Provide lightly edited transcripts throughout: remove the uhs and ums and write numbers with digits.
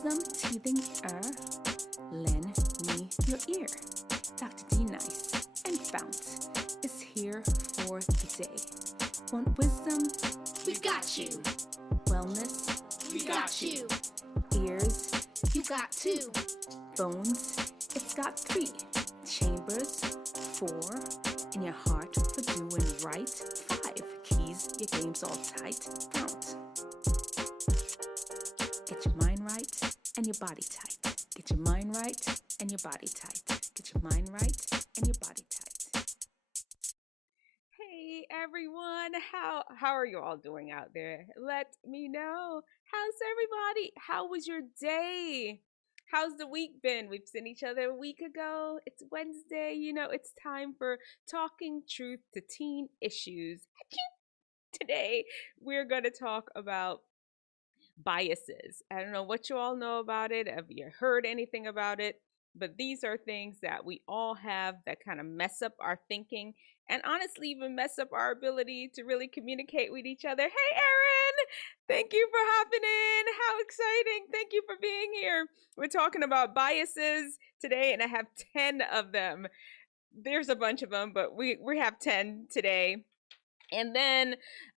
Wisdomteethinger, lend me your ear. Dr. D Nice and FOUNT is here for the day. Want wisdom? We've got you. Wellness? We got you. Ears? You got two. Bones? It's got 3. Chambers? 4. In your heart for doing right? 5. Keys, your game's all tight. FOUNT. Get your mind right and your body tight. Get your mind right and your body tight. Get your mind right and your body tight. Hey everyone, how are you all doing out there? Let me know. How's everybody? How was your day? How's the week been? We've seen each other a week ago. It's Wednesday, it's time for talking truth to teen issues. Today, we're going to talk about biases. I don't know what you all know about it. Have you heard anything about it? But these are things that we all have that kind of mess up our thinking and honestly even mess up our ability to really communicate with each other. Hey, Erin! Thank you for hopping in. How exciting. Thank you for being here. We're talking about biases today, and I have 10 of them. There's a bunch of them, but we have 10 today. And then,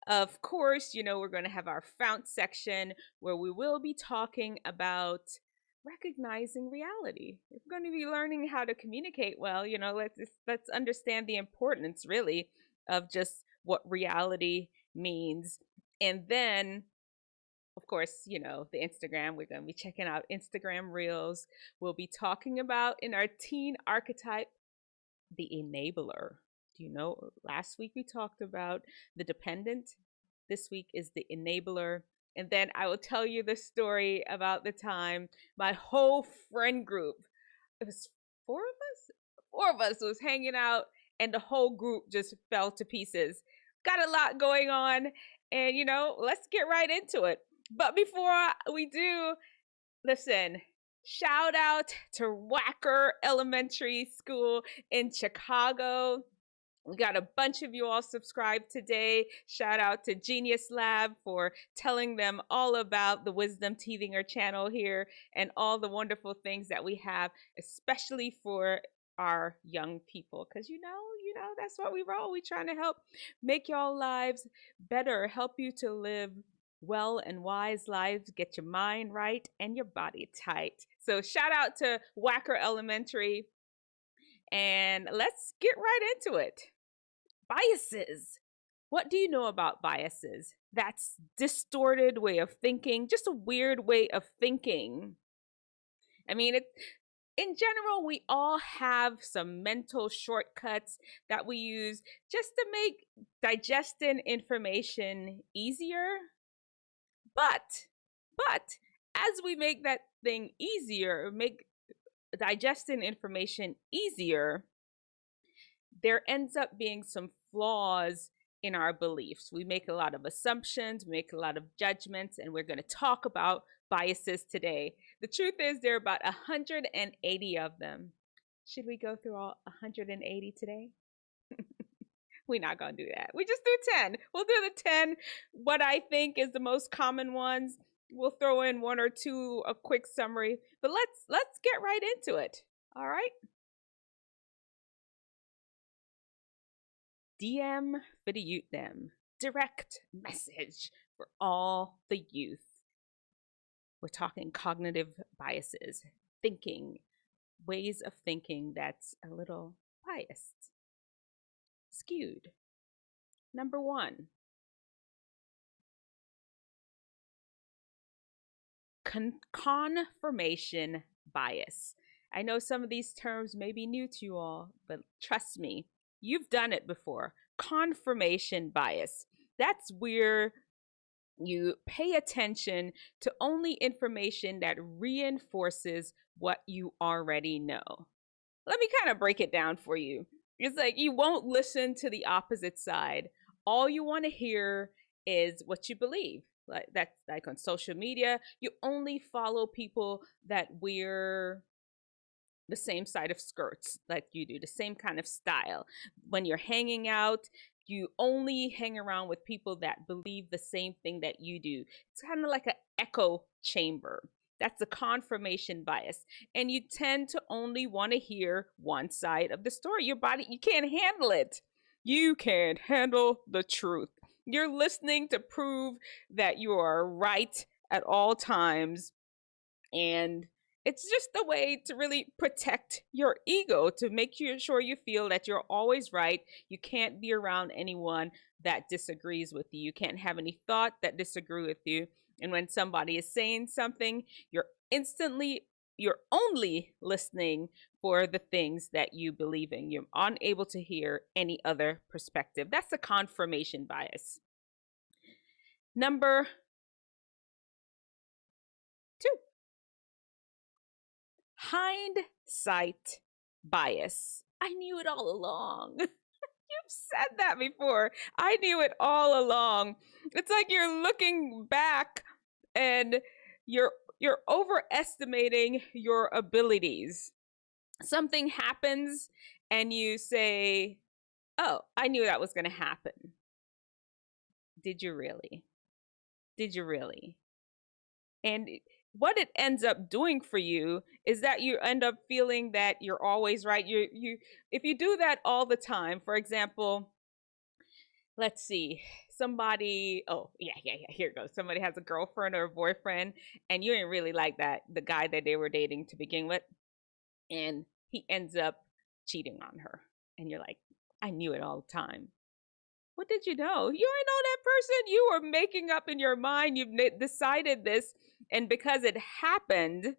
of course, we're going to have our FOUNT section where we will be talking about recognizing reality. If we're going to be learning how to communicate well, let's understand the importance, really, of just what reality means. And then, of course, the Instagram, we're going to be checking out Instagram Reels. We'll be talking about, in our teen archetype, the enabler. Do you know, last week we talked about the dependent. This week is the enabler. And then I will tell you the story about the time my whole friend group, it was 4 of us was hanging out and the whole group just fell to pieces. Got a lot going on and, let's get right into it. But before we do, listen, shout out to Wacker Elementary School in Chicago. We got a bunch of you all subscribed today. Shout out to Genius Lab for telling them all about the Wisdomteethinger channel here and all the wonderful things that we have, especially for our young people. Because that's what we roll. We trying to help make y'all lives better, help you to live well and wise lives, get your mind right and your body tight. So shout out to Wacker Elementary. And let's get right into it. Biases. What do you know about biases? That's distorted way of thinking, just a weird way of thinking. I mean, in general, we all have some mental shortcuts that we use just to make digesting information easier. But as we make that thing easier, make digesting information easier, there ends up being some flaws in our beliefs. We make a lot of assumptions, we make a lot of judgments, and we're going to talk about biases today. The truth is there are about 180 of them. Should we go through all 180 today? We're not going to do that. We just do 10. We'll do the 10, what I think is the most common ones. We'll throw in 1 or 2, a quick summary, but let's get right into it. All right. DM for the youth them. Direct message for all the youth. We're talking cognitive biases, thinking, ways of thinking that's a little biased, skewed. Number 1. Confirmation bias. I know some of these terms may be new to you all, but trust me, you've done it before. Confirmation bias. That's where you pay attention to only information that reinforces what you already know. Let me kind of break it down for you. It's like you won't listen to the opposite side. All you want to hear is what you believe. Like that's like on social media, you only follow people that wear the same side of skirts like you do, the same kind of style. When you're hanging out, you only hang around with people that believe the same thing that you do. It's kind of like an echo chamber. That's the confirmation bias. And you tend to only want to hear one side of the story. Your body, you can't handle it. You can't handle the truth. You're listening to prove that you are right at all times. And it's just a way to really protect your ego, to make sure you feel that you're always right. You can't be around anyone that disagrees with you. You can't have any thought that disagree with you. And when somebody is saying something, you're only listening for the things that you believe in. You're unable to hear any other perspective. That's the confirmation bias. Number 2. Hindsight bias. I knew it all along. You've said that before. I knew it all along. It's like you're looking back and you're overestimating your abilities. Something happens and you say, "Oh, I knew that was going to happen." Did you really? Did you really? And what it ends up doing for you is that you end up feeling that you're always right. If you do that all the time, for example, let's see, somebody, oh yeah, here it goes. Somebody has a girlfriend or a boyfriend, and you didn't really like the guy that they were dating to begin with, and he ends up cheating on her, and you're like, I knew it all the time. What did you know? You didn't know that person. You were making up in your mind. You've decided this. And because it happened,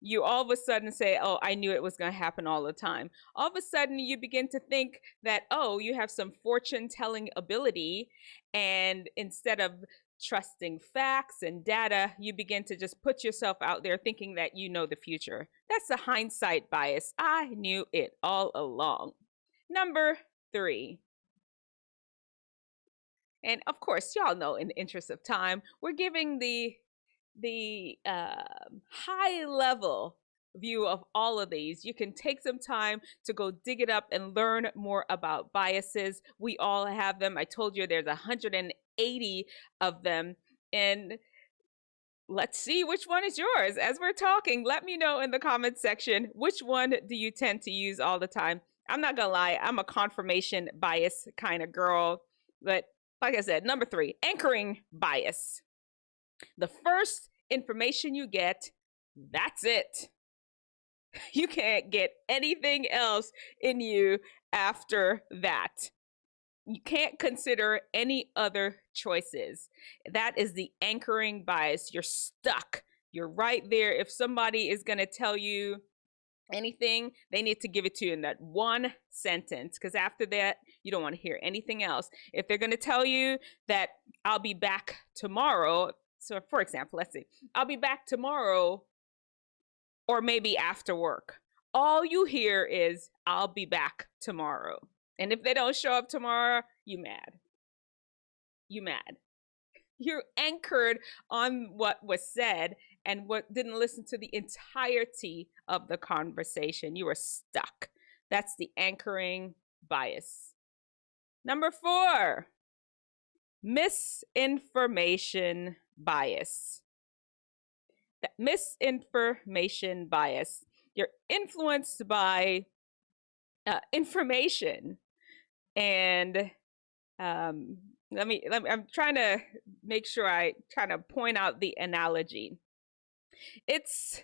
you all of a sudden say, oh, I knew it was going to happen all the time. All of a sudden, you begin to think that, oh, you have some fortune-telling ability. And instead of trusting facts and data, you begin to just put yourself out there thinking that you know the future. That's the hindsight bias. I knew it all along. Number 3. And of course, y'all know, in the interest of time, we're giving the high level view of all of these. You can take some time to go dig it up and learn more about biases. We all have them. I told you there's 180 of them. And let's see which one is yours. As we're talking, let me know in the comments section, which one do you tend to use all the time? I'm not gonna lie, I'm a confirmation bias kind of girl. But like I said, number 3, anchoring bias. The first information you get, that's it. You can't get anything else in you after that. You can't consider any other choices. That is the anchoring bias. You're stuck. You're right there. If somebody is going to tell you anything, they need to give it to you in that one sentence, because after that, you don't want to hear anything else. If they're going to tell you that I'll be back tomorrow, so for example, let's see, I'll be back tomorrow or maybe after work, all you hear is I'll be back tomorrow. And if they don't show up tomorrow, you mad. You mad. You're anchored on what was said and what didn't listen to the entirety of the conversation. You were stuck. That's the anchoring bias. Number 4, misinformation bias. That misinformation bias. You're influenced by information, and I'm trying to make sure I kind of point out the analogy. It's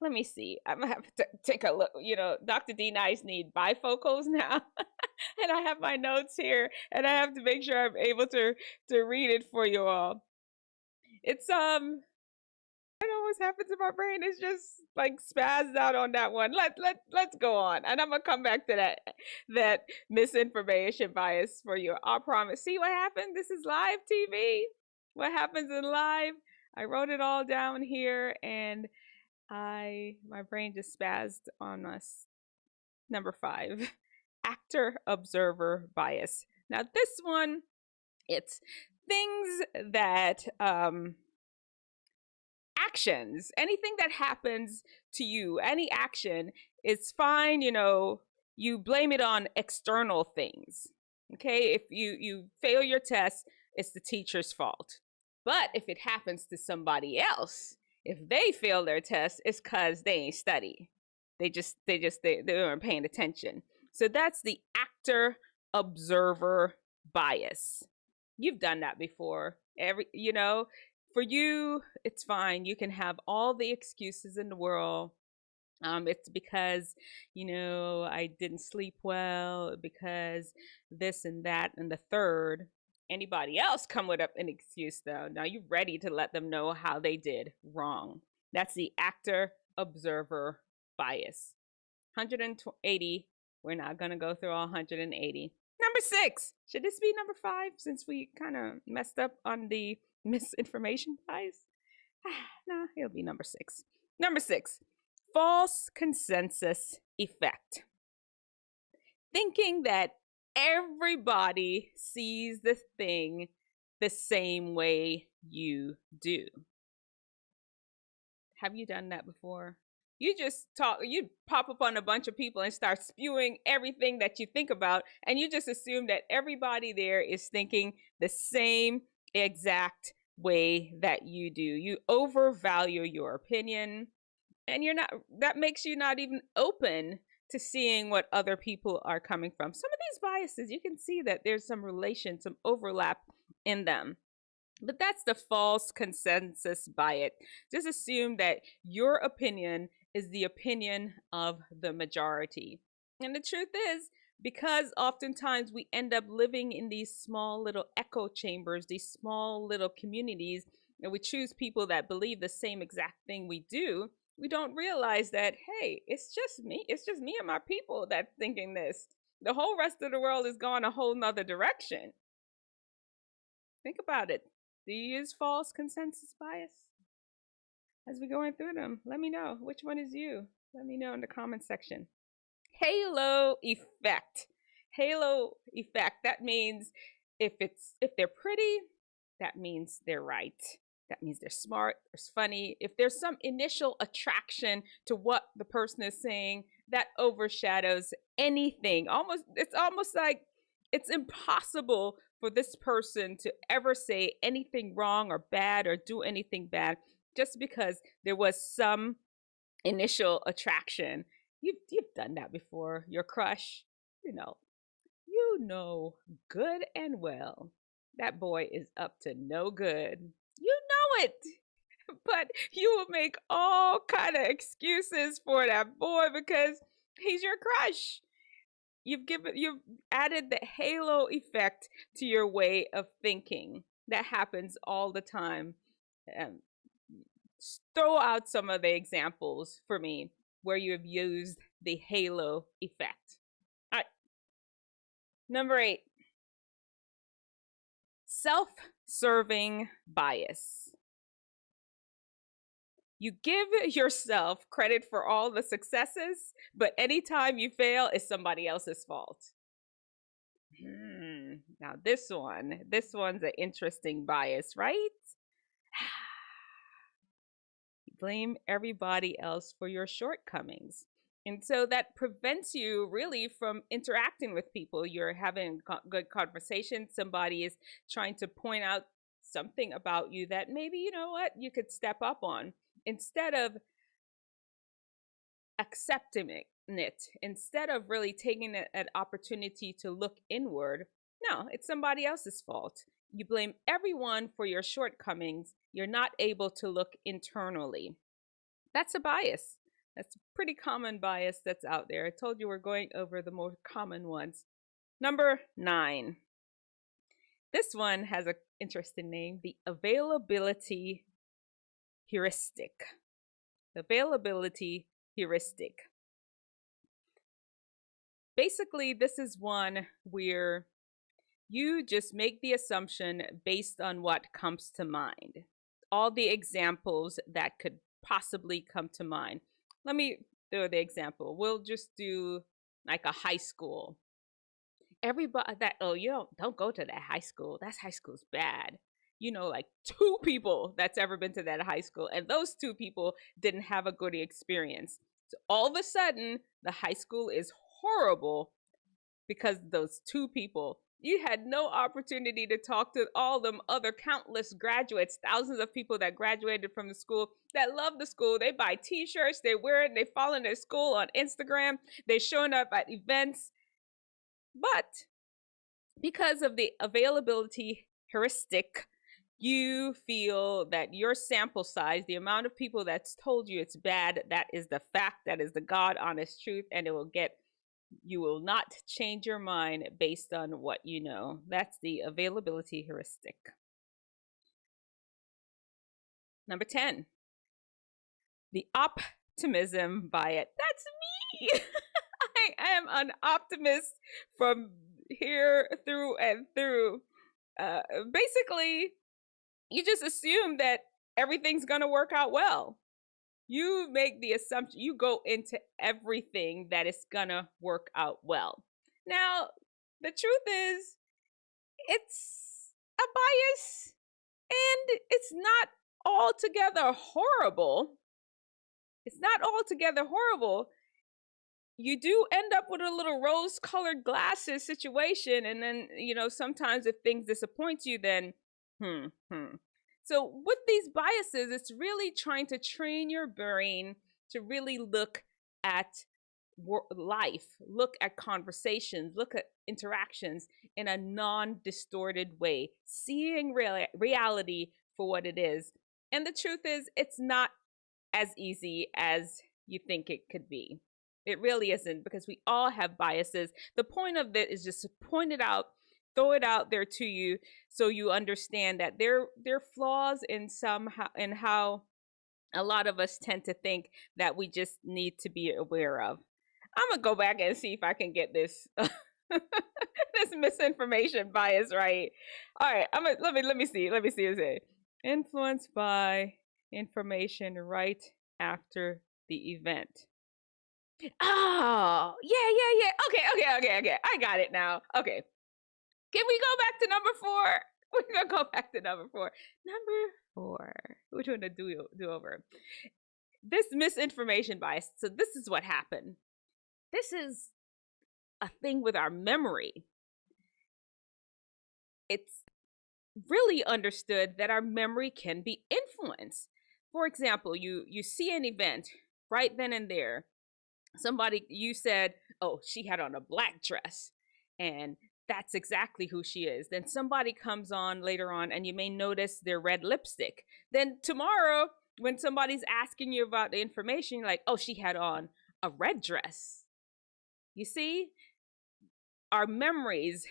let me see. I'm gonna have to take a look. You know, Dr. D Nice need bifocals now, and I have my notes here, and I have to make sure I'm able to read it for you all. It's I don't know what's happened to my brain. It's just like spazzed out on that one. Let's go on, and I'm gonna come back to that misinformation bias for you. I promise. See what happened? This is live TV. What happens in live? I wrote it all down here, and my brain just spazzed on us. Number 5, actor observer bias. Now this one, it's things that actions, anything that happens to you, any action, it's fine, you know, you blame it on external things. Okay, if you fail your test, it's the teacher's fault. But if it happens to somebody else, If they fail their test, it's because they ain't study. They weren't paying attention. So that's the actor observer bias. You've done that before. For you, it's fine. You can have all the excuses in the world. It's because, I didn't sleep well, because this and that and the third. Anybody else come with an excuse, though. Now you're ready to let them know how they did wrong. That's the actor observer bias. 180. We're not going to go through all 180. Number 6. Should this be number 5 since we kind of messed up on the misinformation bias? No, it'll be number 6. Number 6. False consensus effect. Thinking that everybody sees the thing the same way you do. Have you done that before? You pop up on a bunch of people and start spewing everything that you think about, and you just assume that everybody there is thinking the same exact way that you do. You overvalue your opinion, and that makes you not even open to seeing what other people are coming from. Some of these biases, you can see that there's some relation, some overlap in them. But that's the false consensus bias. Just assume that your opinion is the opinion of the majority. And the truth is, because oftentimes we end up living in these small little echo chambers, these small little communities, and we choose people that believe the same exact thing we do, we don't realize that, hey, it's just me and my people that's thinking this. The whole rest of the world is going a whole nother direction. Think about it. Do you use false consensus bias? As we're going through them, let me know which one is you. Let me know in the comment section. Halo effect. Halo effect. That means if they're pretty, that means they're right. That means they're smart, they're funny. If there's some initial attraction to what the person is saying, that overshadows anything. It's almost like it's impossible for this person to ever say anything wrong or bad or do anything bad just because there was some initial attraction. You've done that before. Your crush, you know good and well that boy is up to no good. You know it. But you will make all kind of excuses for that boy because he's your crush. You've added the halo effect to your way of thinking. That happens all the time. Throw out some of the examples for me where you have used the halo effect. All right. Number 8. Self-serving bias. You give yourself credit for all the successes, but anytime you fail, it's somebody else's fault. Now this one's an interesting bias, right? Blame everybody else for your shortcomings. And so that prevents you really from interacting with people. You're having good conversation. Somebody is trying to point out something about you that maybe, you could step up on. Instead of accepting it, instead of really taking an opportunity to look inward, no, it's somebody else's fault. You blame everyone for your shortcomings. You're not able to look internally. That's a bias. That's a pretty common bias that's out there. I told you we're going over the more common ones. Number 9. This one has an interesting name, the availability heuristic. Availability heuristic. Basically, this is one where you just make the assumption based on what comes to mind. All the examples that could possibly come to mind. Let me throw the example. We'll just do like a high school. Everybody don't go to that high school. That high school's bad. Like 2 people that's ever been to that high school, and those 2 people didn't have a good experience. So all of a sudden, the high school is horrible because those 2 people. You had no opportunity to talk to all them other countless graduates, thousands of people that graduated from the school, that love the school. They buy t-shirts, they wear it, they follow their school on Instagram, they're showing up at events. But because of the availability heuristic, you feel that your sample size, the amount of people that's told you it's bad, that is the fact, that is the God honest truth, and you will not change your mind based on what you know. That's the availability heuristic. Number 10, the optimism bias. That's me. I am an optimist from here through and through. Basically, you just assume that everything's going to work out well. You make the assumption, you go into everything that it's going to work out well. Now, the truth is, it's a bias and it's not altogether horrible. It's not altogether horrible. You do end up with a little rose-colored glasses situation, and then, sometimes if things disappoint you, then So with these biases, it's really trying to train your brain to really look at life, look at conversations, look at interactions in a non-distorted way, seeing reality for what it is. And the truth is, it's not as easy as you think it could be. It really isn't, because we all have biases. The point of it is just to point it out, throw it out there to you, so you understand that there are flaws in how a lot of us tend to think that we just need to be aware of. I'm gonna go back and see if I can get this this misinformation bias right. All right, let me see. Let me see. Is influenced by information right after the event? Oh, yeah. Okay. I got it now. Okay. Can we go back to number 4? We're going to go back to number 4. Number 4. We're doing a do-over. This misinformation bias. So this is what happened. This is a thing with our memory. It's really understood that our memory can be influenced. For example, you see an event right then and there. You said, oh, she had on a black dress, and that's exactly who she is. Then somebody comes on later on and you may notice their red lipstick. Then tomorrow, when somebody's asking you about the information, you're like, oh, she had on a red dress. You see, our memories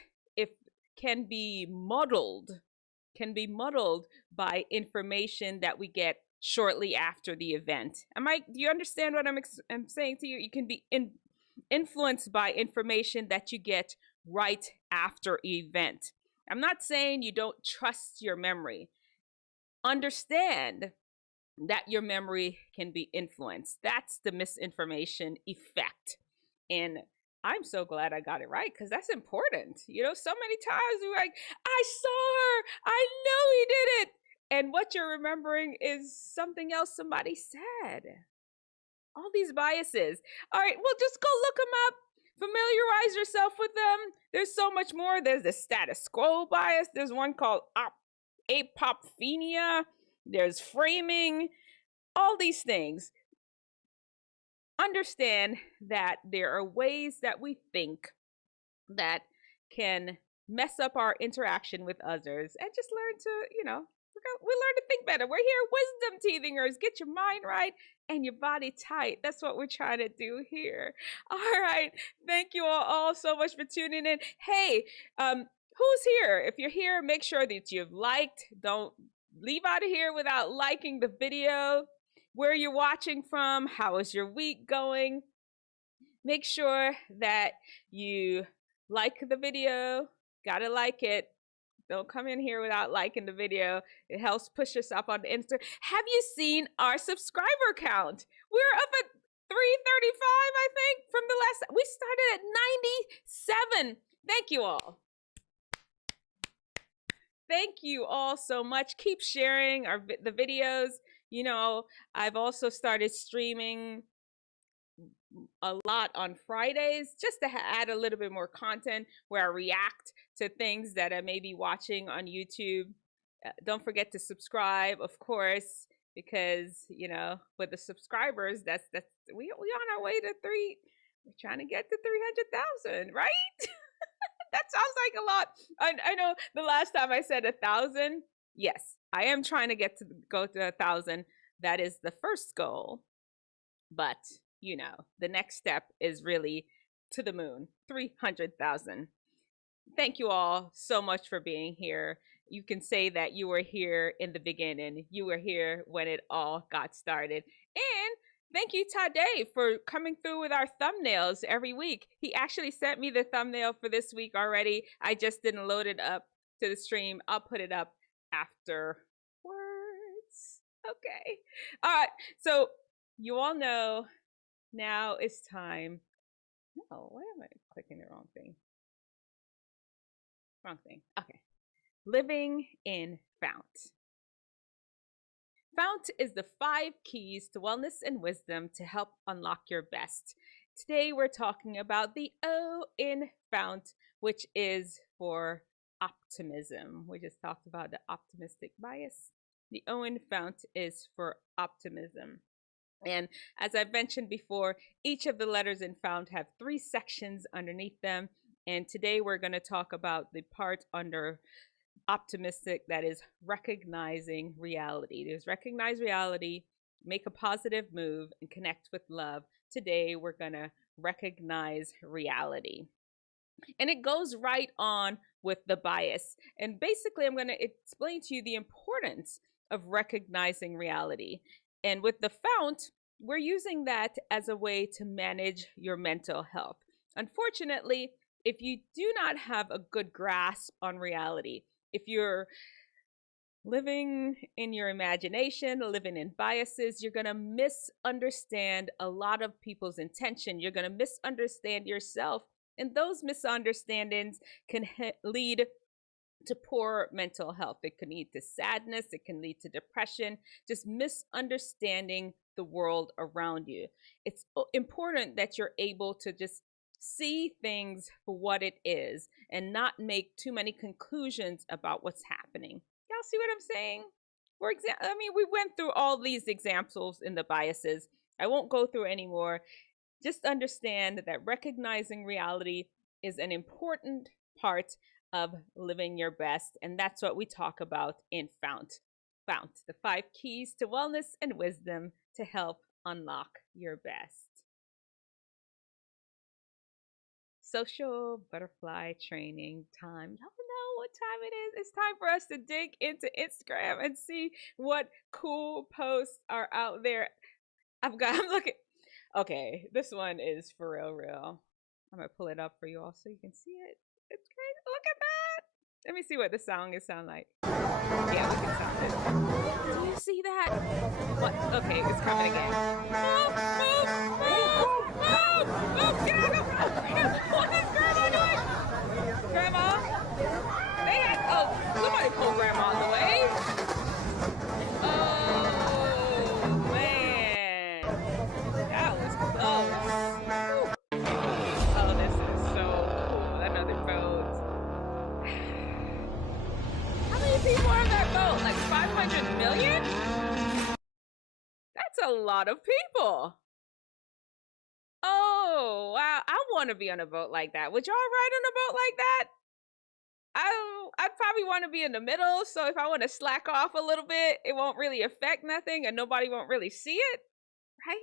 can be muddled by information that we get shortly after the event. Do you understand what I'm saying to you? You can be influenced by information that you get right after event. I'm not saying you don't trust your memory. Understand that your memory can be influenced. That's the misinformation effect. And I'm so glad I got it right, because that's important. So many times we're like, I saw her, I know he did it. And what you're remembering is something else somebody said. All these biases. All right, well, just go look them up. Familiarize yourself with them. There's so much more. There's the status quo bias. There's one called apophenia. There's framing. All these things. Understand that there are ways that we think that can mess up our interaction with others, and just learn to, we learn to think better. We're here, wisdom teethingers. Get your mind right and your body tight. That's what we're trying to do here. All right. Thank you all so much for tuning in. Hey, who's here? If you're here, make sure that you've liked. Don't leave out of here without liking the video. Where you're watching from, how is your week going? Make sure that you like the video. Gotta like it. Don't come in here without liking the video. It helps push us up on the Insta. Have you seen our subscriber count? We're up at 335, I think, from the last. We started at 97. Thank you all. Thank you all so much. Keep sharing the videos. I've also started streaming a lot on Fridays just to add a little bit more content where I react to things that I may be watching on YouTube. Don't forget to subscribe, of course, because you know, with the subscribers, that's we on our way to three. We're trying to get to 300,000, right? That sounds like a lot. I know the last time I said 1,000. Yes, I am trying to go to 1,000. That is the first goal. But, you know, the next step is really to the moon, 300,000. Thank you all so much for being here. You can say that you were here in the beginning. You were here when it all got started. And thank you, Tydai, for coming through with our thumbnails every week. He actually sent me the thumbnail for this week already. I just didn't load it up to the stream. I'll put it up afterwards. Okay. All right. So you all know now it's time. No, why am I clicking the wrong thing? Wrong thing. Okay. Living in FOUNT. FOUNT is the 5 keys to wellness and wisdom to help unlock your best. Today we're talking about the O in FOUNT, which is for optimism. We just talked about the optimistic bias. The O in FOUNT is for optimism. And as I've mentioned before, each of the letters in FOUNT have 3 sections underneath them. And today we're going to talk about the part under optimistic, that is recognizing reality. There's recognize reality, make a positive move, and connect with love. Today we're going to recognize reality. And it goes right on with the bias. And basically I'm going to explain to you the importance of recognizing reality. And with the FOUNT, we're using that as a way to manage your mental health. Unfortunately, if you do not have a good grasp on reality, if you're living in your imagination, living in biases, you're going to misunderstand a lot of people's intention. You're going to misunderstand yourself. And those misunderstandings can lead to poor mental health. It can lead to sadness. It can lead to depression, just misunderstanding the world around you. It's important that you're able to just see things for what it is and not make too many conclusions about what's happening. Y'all see what I'm saying? We went through all these examples in the biases. I won't go through any more. Just understand that recognizing reality is an important part of living your best, and that's what we talk about in FOUNT. FOUNT, the 5 keys to wellness and wisdom to help unlock your best. Social butterfly training time. Y'all know what time it is. It's time for us to dig into Instagram and see what cool posts are out there. I'm looking. Okay, this one is for real. I'm gonna pull it up for you all so you can see it. It's crazy. Look at that. Let me see what the song is sound like. Yeah, we can sound it. Do you see that? What? Okay, it's coming again. Move! Get out of what is Grandma doing? Grandma? Somebody pull Grandma out of the way. Oh, man. That was close. Oh, this is so cool. Another boat. How many people are on that boat? Like 500 million? That's a lot of people. Oh, wow. I want to be on a boat like that. Would y'all ride on a boat like that? I'd probably want to be in the middle, so if I want to slack off a little bit, it won't really affect nothing and nobody won't really see it, right?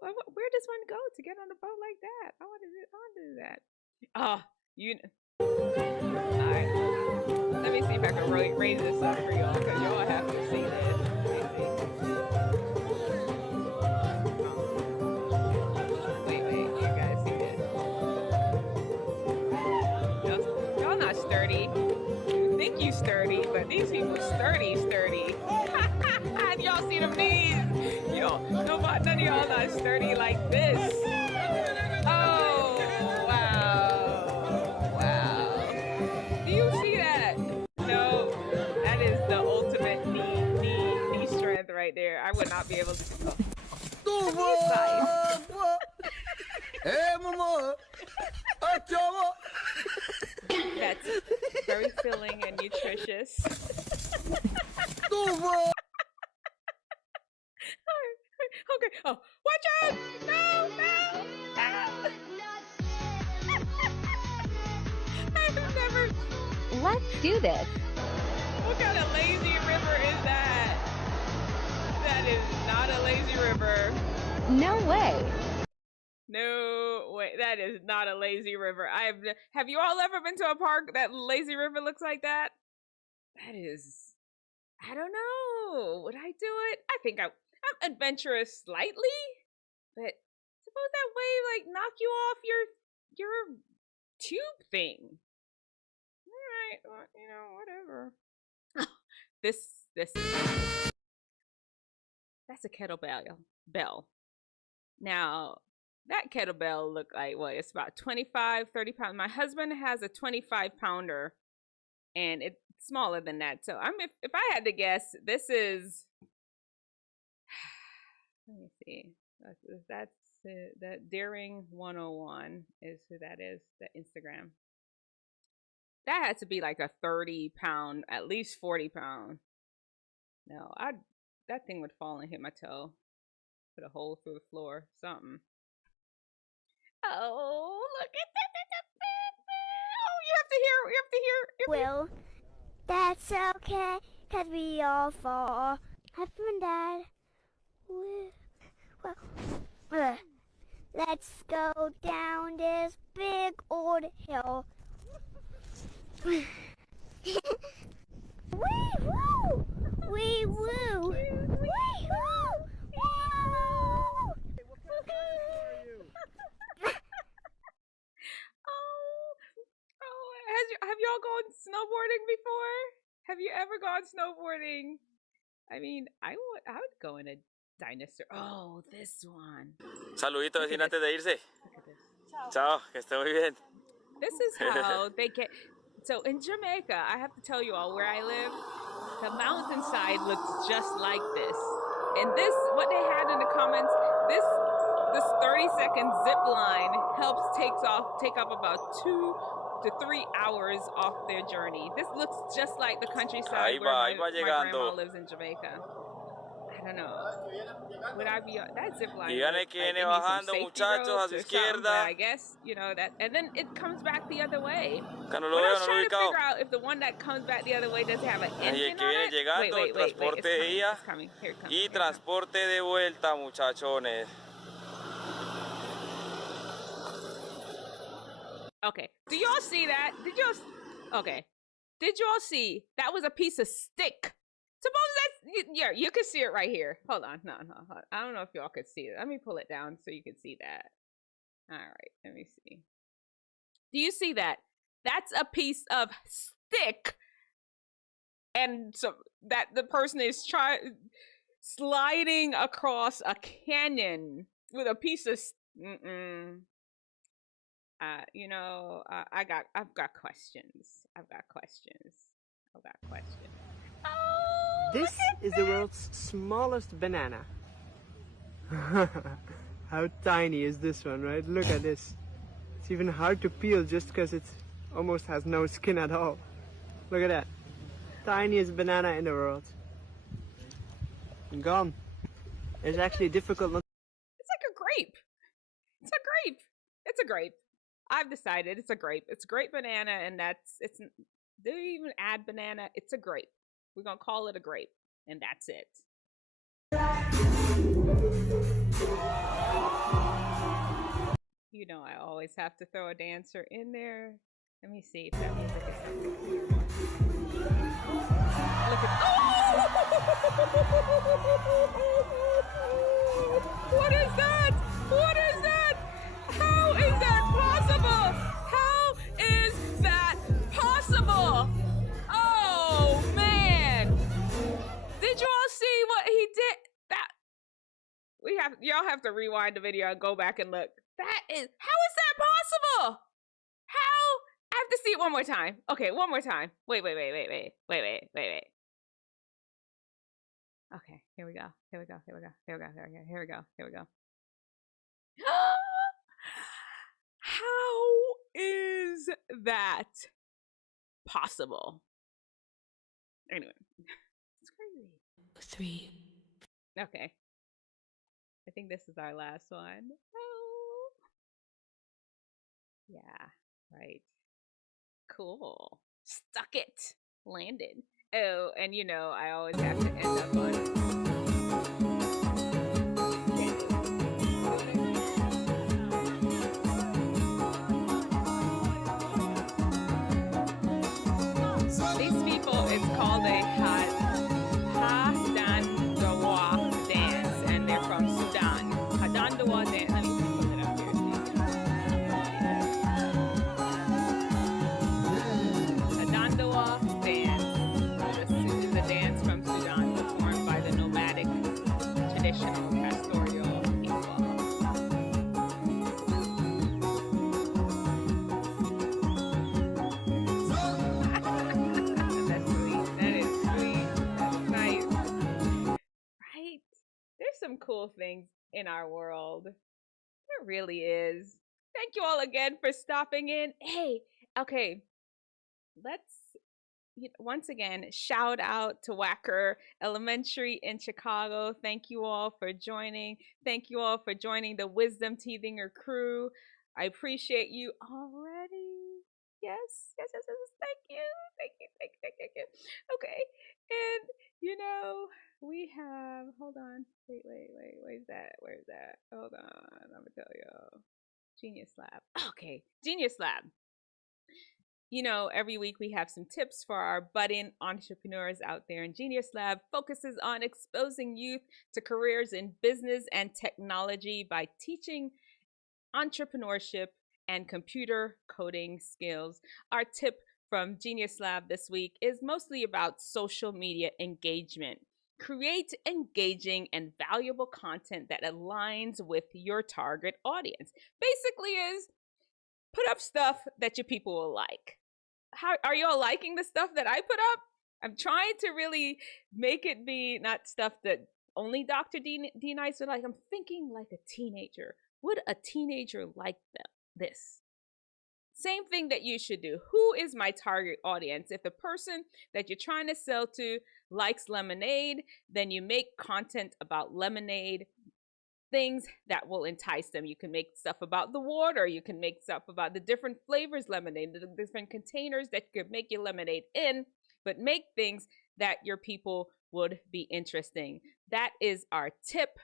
Where does one go to get on a boat like that? I want to do that. All right. Let me see if I can really raise this up for y'all, because y'all have to see this. Sturdy. You think you sturdy, but these people sturdy. Y'all see them knees? Yo, none of y'all not sturdy like this. Oh, wow. Do you see that? No, that is the ultimate knee strength right there. I would not be able to. That's very filling and nutritious. Okay. Oh, watch out! No! I've never. Let's do this. What kind of lazy river is that? That is not a lazy river. No way. No way. That is not a lazy river. Have you all ever been to a park that lazy river looks like that? That is. I don't know. Would I do it? I think I'm adventurous slightly, but suppose that wave like knock you off your tube thing. All right, well, whatever. That's a kettlebell. Now that kettlebell look like what? It's about 25, 30 pounds. My husband has a 25 pounder, and it's smaller than that. So if I had to guess, this is. Let me see. That's that Daring 101 is who that is. That Instagram. That had to be like a 30 pound, at least 40 pound. No, that thing would fall and hit my toe. Put a hole through the floor. Something. Oh, look at that. Oh, you have to hear. Well, that's okay, 'cause we all fall. Husband and Dad. Well, let's go down this big old hill. Wee woo! Wee woo! Wee woo! Have y'all gone snowboarding before? Have you ever gone snowboarding? I mean, I would go in a dinosaur. Oh, this one. Saludito, vecina, antes de irse. Chao, que esté muy bien. This is how they get. So in Jamaica, I have to tell you all where I live, the mountainside looks just like this. And this, what they had in the comments, this 30-second zip line helps take up about 2 to 3 hours off their journey. This looks just like the countryside where my grandma lives in Jamaica. I don't know. Would I be on that zip line? Díganle que viene bajando, muchachos, a su izquierda. I guess, that, and then it comes back the other way. Cuando But lo I veo, was no lo trying he to ubicado. figure out if the one that comes back the other way does have an Y el engine que on viene it. llegando, Wait, transporte de ida it's coming. Here it comes. y transporte de vuelta, muchachones. Okay. Do y'all see that? Okay. Did y'all see? That was a piece of stick. Suppose that's, yeah, you can see it right here. Hold on. No. I don't know if y'all could see it. Let me pull it down so you can see that. All right. Let me see. Do you see that? That's a piece of stick. And so that the person is sliding across a canyon with a piece of, I've got questions. Oh, this is the world's smallest banana. How tiny is this one, right? Look at this. It's even hard to peel just because it almost has no skin at all. Look at that. Tiniest banana in the world. Gone. It's actually difficult not. It's like a grape. It's a grape. I've decided it's a grape. It's a grape banana, and do you even add banana? It's a grape. We're gonna call it a grape, and that's it. I always have to throw a dancer in there. Let me see if that music is something. Look at. Oh! What is that? How is that possible? How is that possible? Oh man! Did you all see what he did? Y'all have to rewind the video and go back and look. How is that possible? How? I have to see it one more time. Okay, one more time. Wait. Okay, here we go. How is that possible? Anyway, it's crazy. 3. Okay. I think this is our last one. Oh. Yeah, right. Cool. Stuck it. Landed. Oh, and you know, I always have to end up on. These people, it's called a Hadandawa dance, and they're from Sudan. Hadandawa dance. Let me put it up here. Hadandawa dance. This is a dance from Sudan performed by the nomadic traditional pastoral people. That's sweet. That is sweet. That's nice. Right? There's some cool things in our world. There really is. Thank you all again for stopping in. Hey, okay. Let's once again shout out to Wacker Elementary in Chicago. Thank you all for joining. Thank you all for joining the Wisdomteethinger crew. I appreciate you already. Yes. Thank you. Okay. And you know, we have, hold on. Wait. Where's that? Hold on. I'm gonna tell you. Genius Lab. Okay. Genius Lab. You know, every week we have some tips for our budding entrepreneurs out there, and Genius Lab focuses on exposing youth to careers in business and technology by teaching entrepreneurship and computer coding skills. Our tip from Genius Lab this week is mostly about social media engagement. Create engaging and valuable content that aligns with your target audience. Basically is put up stuff that your people will like. How are you all liking the stuff that I put up? I'm trying to really make it be not stuff that only Dr. D Nice would like. I'm thinking like a teenager. Would a teenager like this? Same thing that you should do. Who is my target audience? If the person that you're trying to sell to likes lemonade, then you make content about lemonade, things that will entice them. You can make stuff about the water. You can make stuff about the different flavors lemonade, the different containers that could make your lemonade in, but make things that your people would be interesting. That is our tip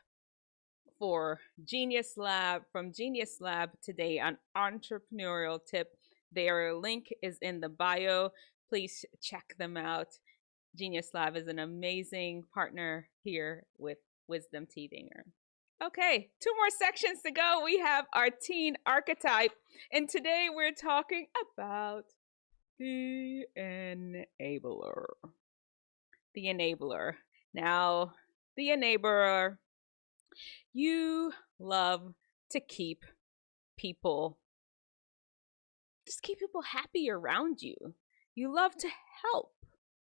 for Genius Lab, from Genius Lab today on entrepreneurial tip. Their link is in the bio. Please check them out. Genius Lab is an amazing partner here with Wisdomteethinger. Okay, 2 more sections to go. We have our teen archetype, and today we're talking about the enabler. The enabler. Now, the enabler, you love to keep people happy around you. You love to help.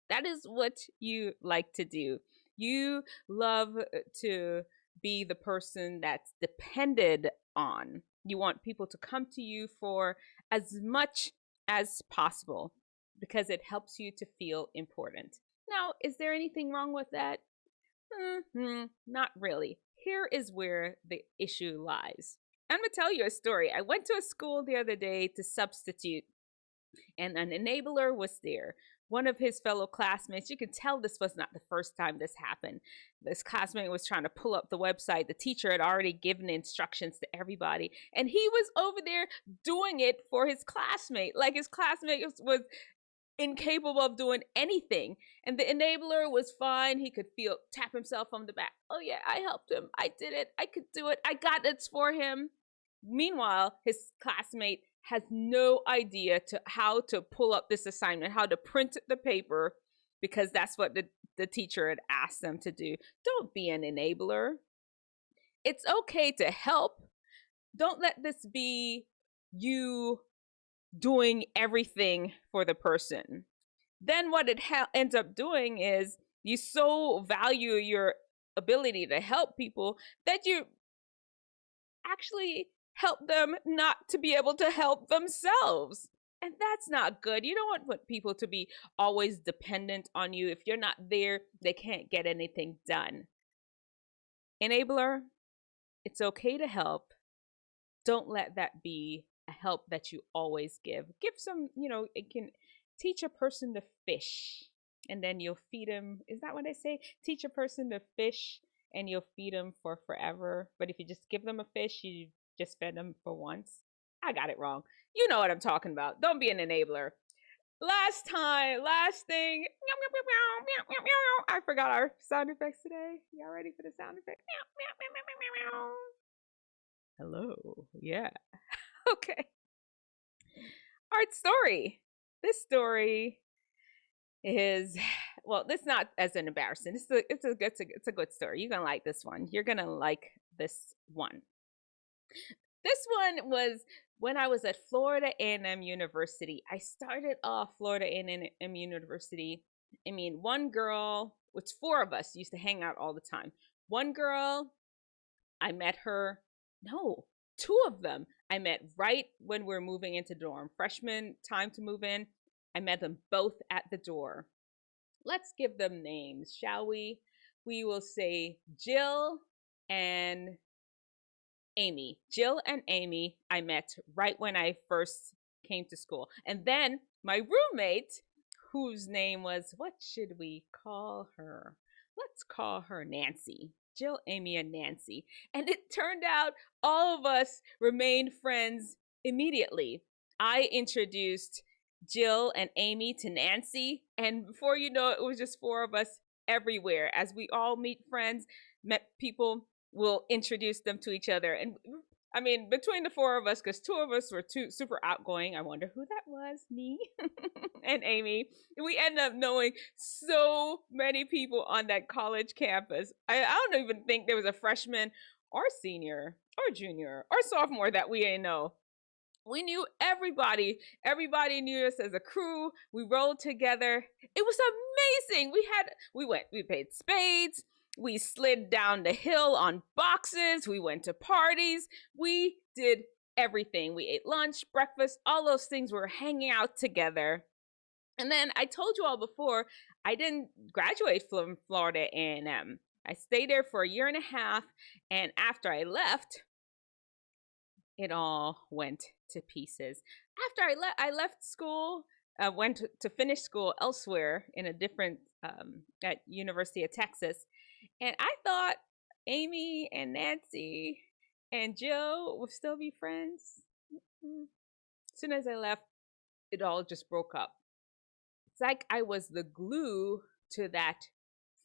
That is what you like to do. You love to be the person that's depended on. You want people to come to you for as much as possible because it helps you to feel important. Now, is there anything wrong with that? Not really. Here is where the issue lies. I'm going to tell you a story. I went to a school the other day to substitute, and an enabler was there. One of his fellow classmates, you can tell this was not the first time this happened. This classmate was trying to pull up the website. The teacher had already given instructions to everybody, and he was over there doing it for his classmate. Like his classmate was incapable of doing anything, and the enabler was fine. He could tap himself on the back. Oh yeah, I helped him. I did it. I could do it. I got it for him. Meanwhile, his classmate has no idea how to pull up this assignment, how to print the paper, because that's what the teacher had asked them to do. Don't be an enabler. It's okay to help. Don't let this be you doing everything for the person. Then what it ends up doing is you so value your ability to help people that you actually help them not to be able to help themselves. And that's not good. You don't want people to be always dependent on you. If you're not there, they can't get anything done. Enabler, it's okay to help. Don't let that be a help that you always give. Give some, it can teach a person to fish and then you'll feed him. Is that what they say? Teach a person to fish and you'll feed them for forever. But if you just give them a fish, you just fed them for once. I got it wrong. You know what I'm talking about. Don't be an enabler. Last thing. I forgot our sound effects today. Y'all ready for the sound effects? Hello. Yeah. Okay. Art story. This story is, well, this not as an embarrassing. It's a good story. You're gonna like this one. You're gonna like this one. This one was when I was at Florida A&M University. I started off Florida A&M University. I mean, one girl, it's four of us, used to hang out all the time. One girl, I met her, no, two of them. I met right when we were moving into dorm. Freshman time to move in. I met them both at the door. Let's give them names, shall we? We will say Jill and Amy. Jill and Amy, I met right when I first came to school. And then my roommate, whose name was, what should we call her? Let's call her Nancy. Jill, Amy, and Nancy. And it turned out all of us remained friends immediately. I introduced Jill and Amy to Nancy, and before you know it, it was just four of us everywhere. As we all meet friends, met people, we'll introduce them to each other. And I mean, between the four of us, because two of us were super outgoing, I wonder who that was, me and Amy. We end up knowing so many people on that college campus. I don't even think there was a freshman or senior or junior or sophomore that we didn't know. We knew everybody. Everybody knew us as a crew. We rolled together. It was amazing. We paid spades. We slid down the hill on boxes. We went to parties. We did everything. We ate lunch, breakfast, all those things. We were hanging out together. And then I told you all before, I didn't graduate from Florida A&M. I stayed there for a year and a half. And after I left, it all went to pieces. After I left school, I went to finish school elsewhere in a different, at University of Texas. And I thought Amy and Nancy and Jill would still be friends. As soon as I left, it all just broke up. It's like I was the glue to that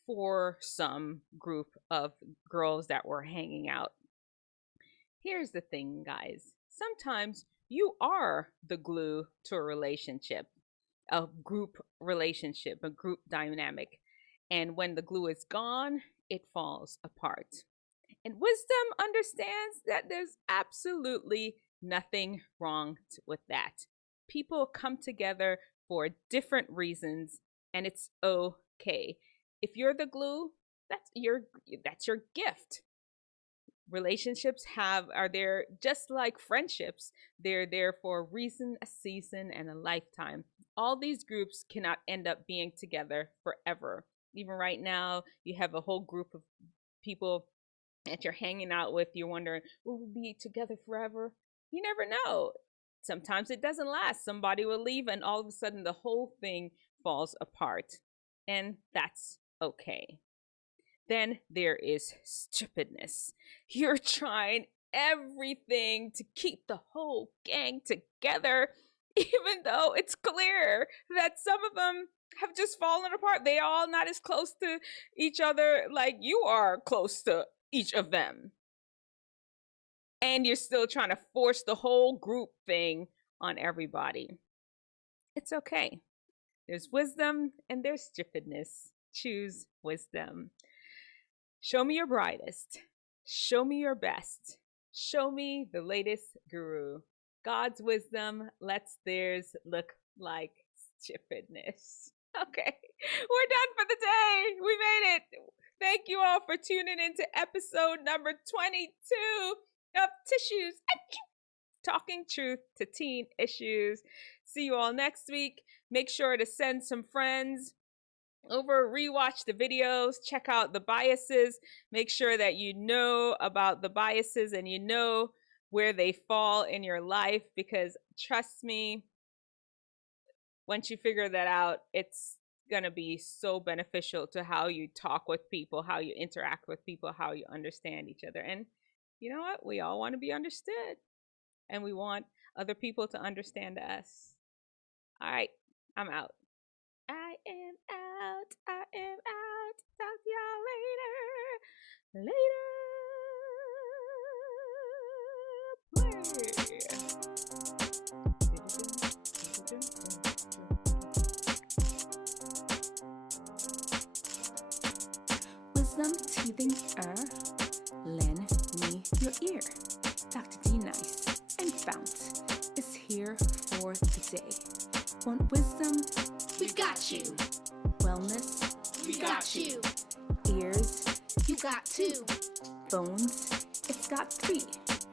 foursome group of girls that were hanging out. Here's the thing, guys. Sometimes you are the glue to a relationship, a group relationship, a group dynamic. And when the glue is gone, it falls apart. And wisdom understands that there's absolutely nothing wrong with that. People come together for different reasons, and it's okay. If you're the glue, that's your gift. Relationships are there just like friendships. They're there for a reason, a season, and a lifetime. All these groups cannot end up being together forever. Even right now, you have a whole group of people that you're hanging out with. You're wondering, will we be together forever? You never know. Sometimes it doesn't last. Somebody will leave and all of a sudden the whole thing falls apart. And that's okay. Then there is stupidness. You're trying everything to keep the whole gang together, even though it's clear that some of them have just fallen apart. They all not as close to each other like you are close to each of them. And you're still trying to force the whole group thing on everybody. It's okay. There's wisdom and there's stupidness. Choose wisdom. Show me your brightest. Show me your best. Show me the latest guru. God's wisdom lets theirs look like stupidness. Okay, we're done for the day. We made it. Thank you all for tuning in to episode number 22 of issues. Talking truth to teen issues. See you all next week. Make sure to send some friends over, rewatch the videos, check out the biases, make sure that you know about the biases and you know where they fall in your life, because trust me, once you figure that out, it's gonna be so beneficial to how you talk with people, how you interact with people, how you understand each other. And you know what? We all want to be understood, and we want other people to understand us. All right, I'm out. I am out. I am out. Talk to y'all later. Wisdomteethinger, lend me your ear. Dr. D Nice and FOUNT is here for the day. Want wisdom? We've got you. Wellness? We've got you. Ears? You got two. Bones? It's got 3.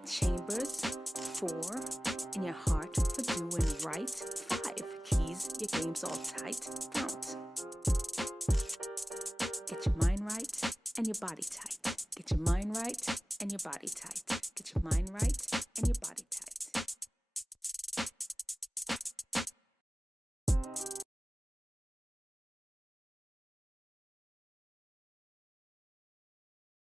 Chambers? 4. In your heart for doing right? 5. Keys, your game's all tight. FOUNT. Get your mind right and your body tight. Get your mind right and your body tight. Get your mind right and your body